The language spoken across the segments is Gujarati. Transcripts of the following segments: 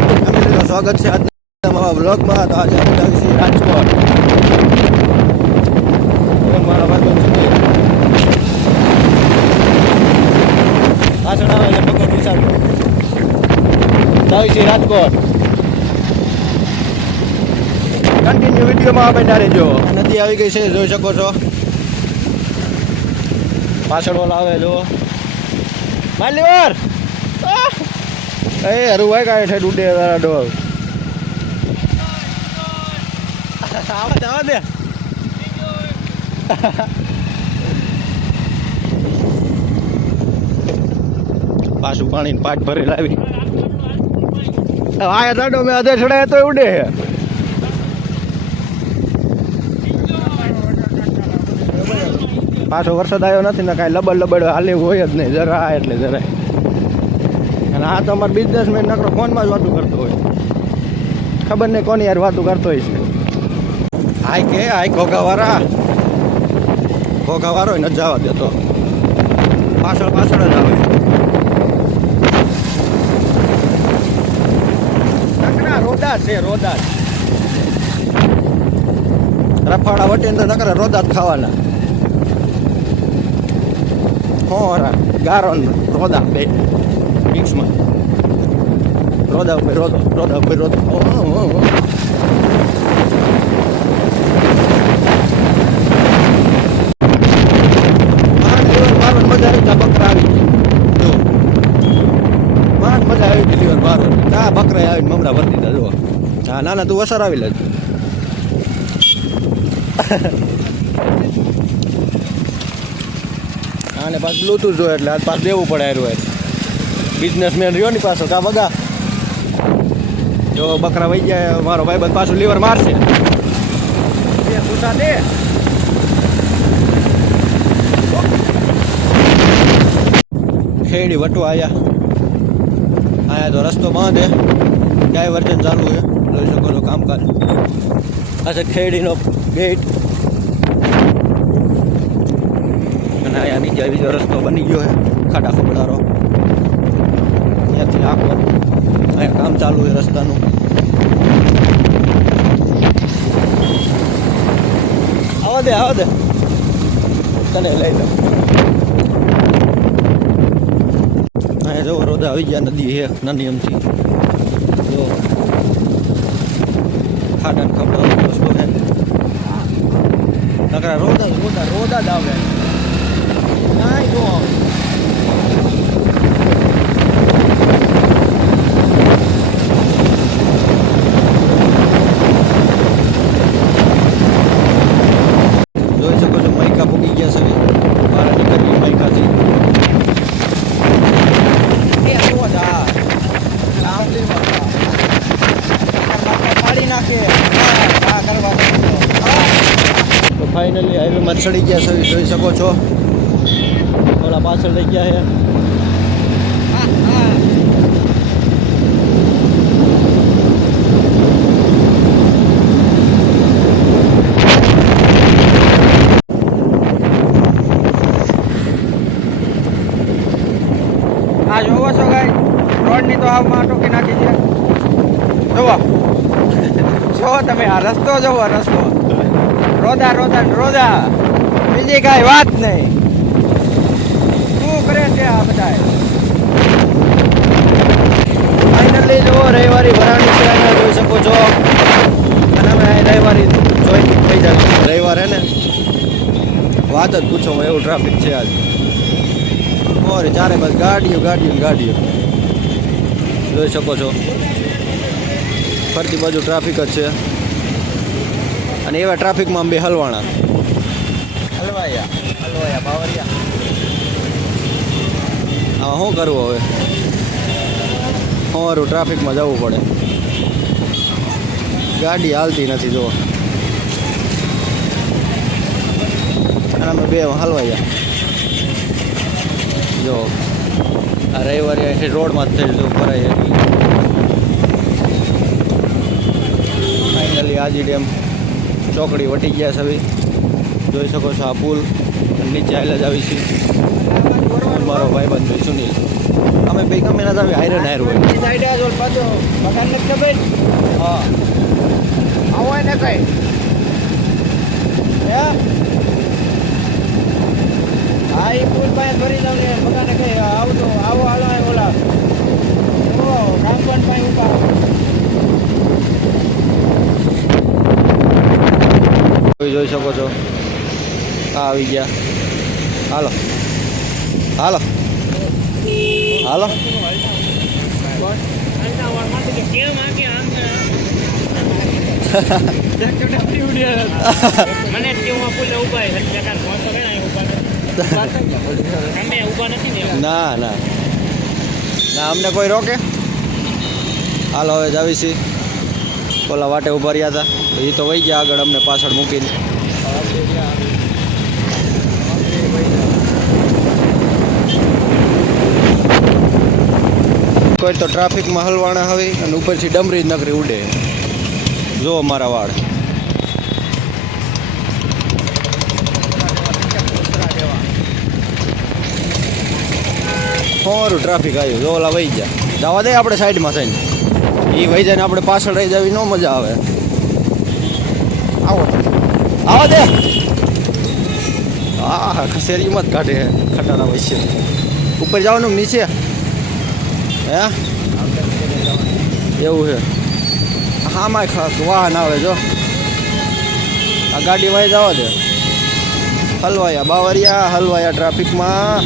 યુટ્યુબ ફેમિલીનું સ્વાગત છે આજના મારા બ્લોગમાં. તો આજે આપણે આવી છીએ રાજકોટ. મારા ભાઈ પાછળ આવે એટલે પકડ વિશાળ આવી છીએ રાજકોટ. કન્ટિન્યુ વિડીયોમાં બન્યા રહેજો. નદી આવી ગઈ છે, જોઈ શકો છો. પાછળ ઓલા આવે જો માલી વાર એ હરુભાઈ કાંઈ છે ડૂડે ડોલ આવા દે પાછું પાણી પાટ ભરી લાવી આ દાડો મેં અધે ચડાય તો ઉડે પાછો વરસાદ આવ્યો નથી ને કાંઈ લબડ લબડ હાલે હોય જ નહીં જરા એટલે જરાય. અને આ તો અમારો બિઝનેસમેન નકરો ફોનમાં જ વાતું કરતો હોય, ખબર નહીં કોની યાર વાતું કરતો હોય છે. હાય કે હાય ઘોઘાવાળો ન જવા દેતો, પાછળ પાછળ જ આવે. રોદા છે રોદા રફાડા વટીને તો નકરા રોદા જ ખાવાના. હોરા ગારો રોદા બે મિક્સમાં. રોદા ઉપર રોદો, રોદા ઉપર રોદો. મજા આવી બકરા આવી મજા આવી ડિલિવર બાર આ બકરા આવીને મમરા ભરી દીધા. જો હા ના ના તું વસર આવી લેજો. આને પાછું બ્લૂટૂથ જોઈએ એટલે આજ પાછું દેવું પડે. હારું બિઝનેસમેન રહ્યો ને પાછો કા બગા જો બકરા વહી જાય મારો ભાઈ બધ પાછું લીવર મારશે. દે ખેડી વટવા આયા તો રસ્તો બંધ હે, ડાયવર્જન ચાલુ છે, જોઈ શકો છો કામકાજ. આ છે ખેડીનો ગેટ અને અહીંયા નીચે બીજો રસ્તો બની ગયો છે ખાડા ખોબડારો. ત્યાંથી આખો અહીંયા કામ ચાલુ છે રસ્તાનું. આવા દે તને લઈ લો. અહીંયા જો રોદા આવી ગયા, નદી છે નાની એમથી. જો ખાડાને ખબડાનો રસ્તો છે. નકરા રોદા જ આવે કાંઈ જો જોઈ શકો છો મૈકા પૂગી ગયા છે. મારા નીકળી મૈકાથી તો ફાઇનલી હાઈવેમાં ચડી ગયા છે, જોઈ શકો છો. ઓલા પાછળ લઈ ગયા છે. આ જોવો છો ગાઈ રોડની તો આવમાં ટોકી નાખી છે. જોવો તમે આ રસ્તો જોવો, રસ્તો રોદા બીજી કાંઈ વાત નહીં. શું કરે છે આ બધા? ફાઇનલી જુઓ રવિવારી ભરાણી છે અહીંયા જોઈ શકો છો. અને અમે રવિવારી જોઈ થઈ જાય રવિવાર હે ને વાત જ પૂછો એવું ટ્રાફિક છે આજ. ઓરે ચારે બસ ગાડીઓ જોઈ શકો છો. ફરતી બાજુ ટ્રાફિક જ છે અને એવા ટ્રાફિકમાં બે હલવાણા બાવરિયા. હા શું કરવું હવે, સારું ટ્રાફિકમાં જવું પડે. ગાડી હાલતી નથી જો. અને અમે બે હલવાયા જો. આ રવિવારે અહીંથી રોડમાં જ થઈ જવું ભરાય. ફાઇનલી આજી ડેમ ચોકડી વટી ગયા છે. જોઈ શકો છો આ પુલ નીચે આવેલા જ આવી છે. મારો ભાઈબંધ ભાઈ સુનિલ. અમે બે ગમે ના આવી હારે હાર હોય. સાઈડે આ જોલ પાછો બગાન નથી ખબર. હા આવો ને કઈ હે હા એ પુલ પાસે ફરી જાવ ને બગાને કઈ આવતો આવો હાલો આ ઓલા ઓ કામબન પાસે ઉભા જોઈ શકો છો આવી ગયા. હાલો હાલો હાલો ના ના ના અમને કોઈ રોકે. હાલો હવે જાવી છી. ઓલા વાટે ઉભા રહ્યા હતા એ તો વહી ગયા આગળ અમને પાછળ મૂકીને. કોઈ તો ટ્રાફિકમાં હલવાણા હવે અને ઉપરથી ડમરી જ નકરી ઉડે. જો મારા વાળ સારું ટ્રાફિક આવ્યું. જો ઓલા વહી ગયા. જવા દે આપણે સાઈડમાં થઈને એ વહી જાય ને આપણે પાછળ રહી જવી ન મજા આવે. આવો આવો દે. હા ખસેરીમાં જ કાઢે ખટારા વચ્ચે. ઉપર જવાનું નીચે હે એવું છે. હામાં ખાસ વાહન આવે જો આ ગાડી વાય જવા દે. હલવાયા બાવરિયા હલવાયા ટ્રાફિકમાં.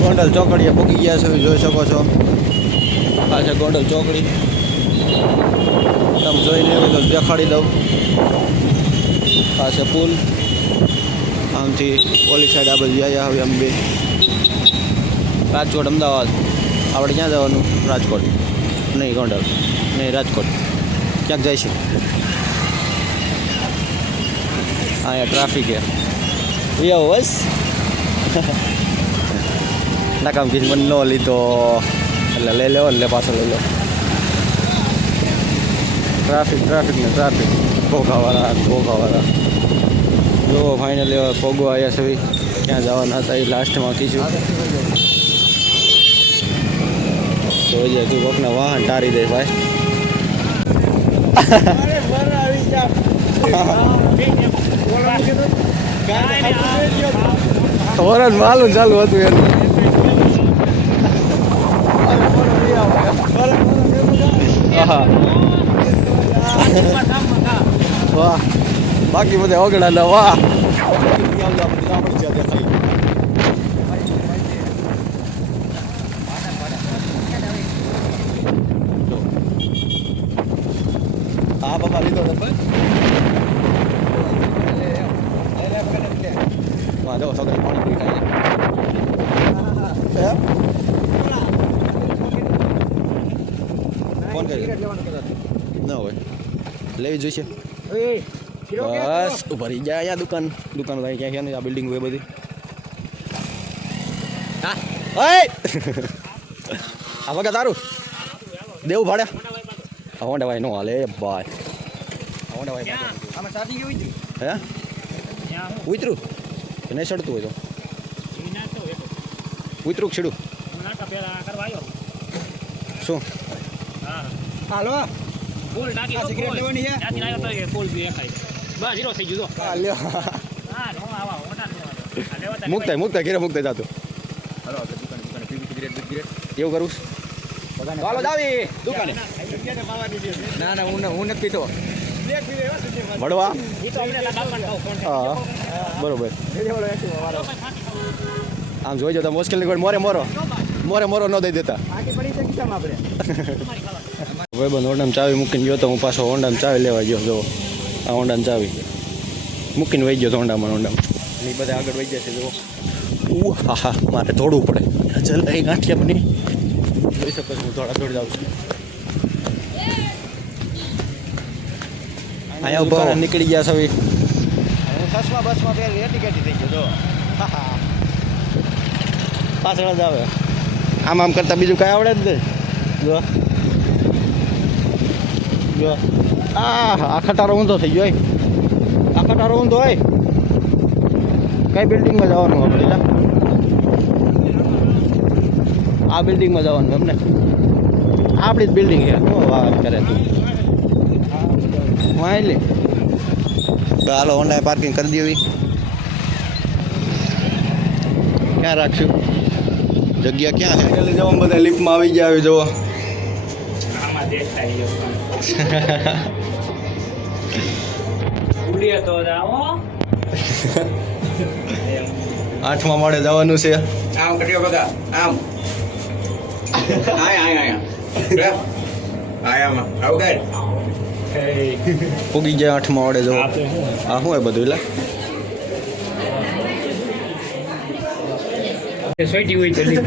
ગોંડલ ચોકડીએ પૂકી ગયા છે જોઈ શકો છો. આ છે ગોંડલ ચોકડી. તમે જોઈને એવું તો દેખાડી દઉં. આ છે પુલ. આમથી ઓલી સાઈડ આ બાજુ આવ્યા હવે અમે બે. રાજકોટ અમદાવાદ આપણે ક્યાં જવાનું? રાજકોટ નહીં ગોંડલ નહીં રાજકોટ. ક્યાંક જાય છે. અહીંયા ટ્રાફિક હે એવું બસ નાકામ કીધું મને ન લીધો એટલે લઈ લેવો એટલે પાછો લઈ લો. ટ્રાફિક ટ્રાફિક ને ટ્રાફિક ભોગાવાળા જો ફાઇનલી પોગવા આવ્યા છે. ક્યાં જવાના હતા એ લાસ્ટમાં કીધું તો તું કોકના વાહન ટારી દે ભાઈ. વરસ માલું ચાલુ હતું એનું. વાહ બાકી બધા ઓગળાના વાહ. હા બાપા લીધો જો છોકરી પાણીપુરી ખાઈ ફોન કરી ના હોય લેવી જોઈશે. બસ ઉભા રહી જાય અહીંયા દુકાન ક્યાં ક્યાં આ બિલ્ડિંગ હોય બધી. હા આ વગર તારું દેવું ભાડે હોન્ડા ભાઈ નો હાલે ભાઈ. હોન્ડા ભાઈ હે ઉતરું નહીં ચડતું હોય તો ઉતરું છેડું શું હાલો ફૂલ ટાંકી સિગરેટ લેવાની છે ત્યાંથી આવ્યો તો એ ફૂલ બી ખાઈ બસ હીરો થઈ ગયો હા લ્યો હા નો આવા ઓટા લેવા મુકતા ઘેરે મુકતા જાતું. હાલો દુકાન સિગરેટ એવું કરું હાલો જાવી દુકાને. ના ના હું નથી પીતો. વડવા ઈ તો અમને લાગવાનું હા બરોબર. આમ જોઈ તો મુશ્કેલની કોઈ મોરે મોરો ન દઈ દેતા. ભાઈ બંધ હોન્ડામાં ચાવી મૂકીને ગયો તો હું પાછો હોન્ડામાં ચાવી લેવા ગયો. જો આ હોન્ડામાં ચાવી મૂકીને વહી ગયો તો હોન્ડામાં એ બધા આગળ વહી જશે. જો હા હા મારે દોડવું પડે જલ્દી ગાંઠિયા બની જોઈ શકો છો. હું દોડ જાઉં છું. અહીંયા ઉભા નીકળી ગયા સવી. હું સસમાં બસમાં બે રેટી થઈ ગયો જો પાછળ જ આવે. આમ કરતાં બીજું કાંઈ આવડે જ નહીં. જો આ ખટારો ઊંધો થઈ ગયો આ ખટારો ઊંધો હોય કઈ બિલ્ડિંગમાં જવાનું આપણે લા આ બિલ્ડિંગમાં જવાનું એમને આપણી જ બિલ્ડિંગ છે શું વાત કરે તું વાયલી હાલો હોન્ડા પાર્કિંગ કરી દેવી ક્યાં રાખશું જગ્યા ક્યાં છે એટલે જવા બધા લિફ્ટમાં આવી ગયા આવી જવો આમાં દેખાય ઉડીએ તો જાઓ 8મા માળે જવાનું છે આમ કર્યો બગા આમ આયા આયામાં આવ ગઈ પૂગી જાય 8મા માળે જવો આ શું હે બધું એટલે સોઈટી હોય જલ્દી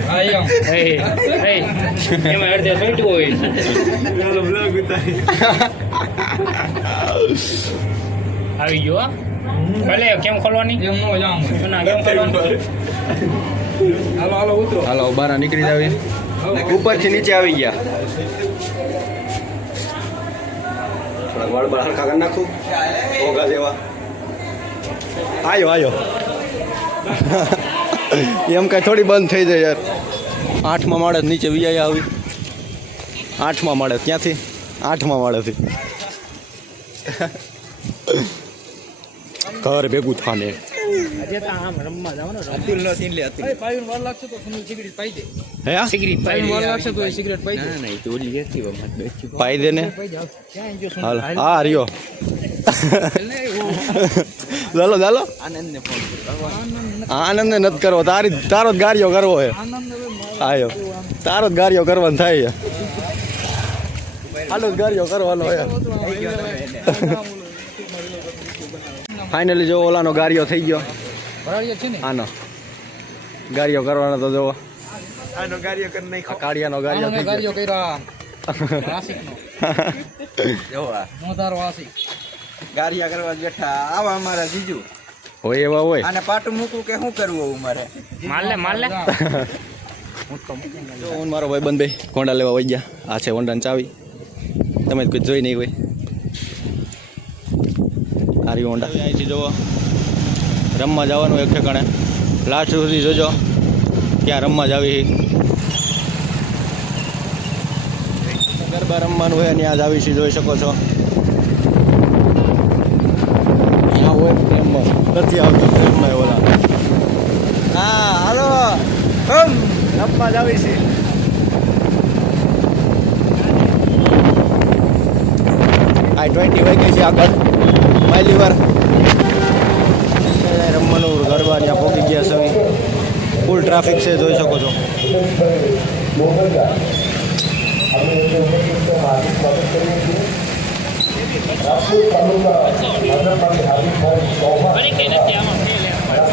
એમાં અડધે સોઈટી હોય આવી ગયો હો. ભલે કેમ ખોલવાની કેમ નો જામ ના કેમ ખોલવાની હાલો ઉતરો હાલો બહાર નીકળી જાવી ઉપરથી નીચે આવી ગયા થોડા વાળ બાર હરખા કરી નાખું ઓગા જેવા આયો એમ કાંઈ થોડી બંધ થઈ જાય યાર 8મા માળે નીચે વિયા આવી 8મા માળે ત્યાંથી 8મા માળેથી ઘર ભેગું થાને આજે તો આમ રમવા જવાનો અતુલ નો સીન લે અતુલ પાયું વાર લાગશે તો સુનિલ સિગરેટ પાઈ દે હે આ? સિગરેટ પાઈ વાર લાગશે તો સિગરેટ પાઈ દે ના ના તો ઓલી હતી મત બેઠી પાઈ દે ને પાઈ જાવ ક્યાં જો હાલ હા રહ્યો ચાલો ચાલો આનંદ ને ફોન આનંદ નથી કરવો તારો જ ગાડીઓ કરવો હે આયો તારો જ ગાડીઓ કરવાનો થાય હાલો જ ગાડીઓ કરવાનો હે ફાઇનલી જો ઓલાનો ગાડીઓ થઈ ગયો ભરાડિયા છે ને આનો ગાડીઓ કરવાનો તો જો આનો કાર્ય કરી નાખ્યો આ કાળિયાનો ગાડીઓ થઈ ગાડીઓ કર્યા વાસિકનો ગયો જોવા મોધાર વાસિક ગારિયા કરવા બેઠા આવા અમારા જીજુ હોય એવા હોય આને પાટું મૂકવું કે શું કરવું મારે માલ લે જો હું મારો ભાઈ બંધ ભાઈ કોંડા લેવા વઈ ગયા આ છે હોન્ડાની ચાવી તમે કોઈ જોઈ નહીં હોય આરી હોન્ડા અહીંથી જુઓ રમવા જવાનું એક ઠેકાણે લાસ્ટ સુધી જોજો ક્યાં રમવા જ આવી ગરબા રમવાનું હોય ત્યાં જ આવી છે જોઈ શકો છો ત્યાં હોય પ્રેમમાં નથી આવતું પ્રેમમાં ઓલા હા હાલો હમ રમવા જ આવી છે I-20 વહી ગઈ છે આગળ માયલીવર રમવાનું ગરબા ત્યાં પહોંચી ગયા છે ફૂલ ટ્રાફિક છે જોઈ શકો છો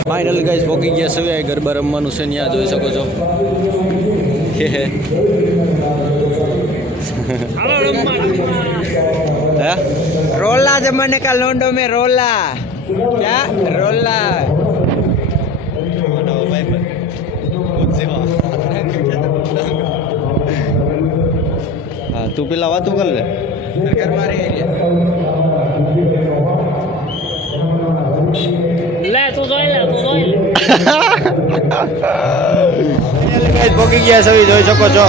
ફાઇનલ ગાઈસ પહોંચી ગયા છે ગરબા રમવાનું છે ત્યાં જોઈ શકો છો હે रोला जमाने का लोंडो में रोला क्या रोला હા તું પેલા વાતું કર લે લે તું જોઈ લે પહોંચી ગયા છે જોઈ શકો છો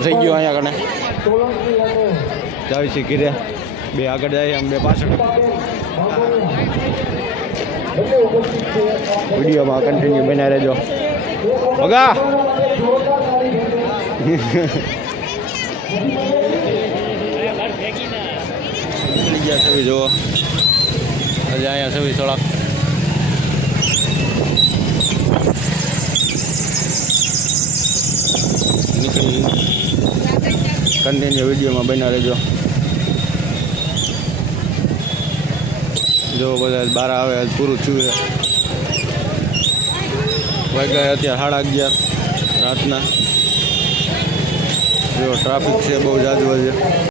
પૂરું થઈ ગયું અહીંયા કને જાવી છે ઘીરે બે આગળ જાય આમ બે પાછળ વિડીયોમાં કન્ટિન્યુ બન્યા રહેજો ભગા નીકળી ગયા છવી જુઓ હજી અહીંયા છવી થોડાક નીકળી કન્ટિન્યુ વિડીયોમાં બન્યા રહેજો જો બધા બાર આવે આજ પૂરું થયું છે વાગ્યા અત્યારે 11:30 રાતના જો ટ્રાફિક છે બહુ જાજુ છે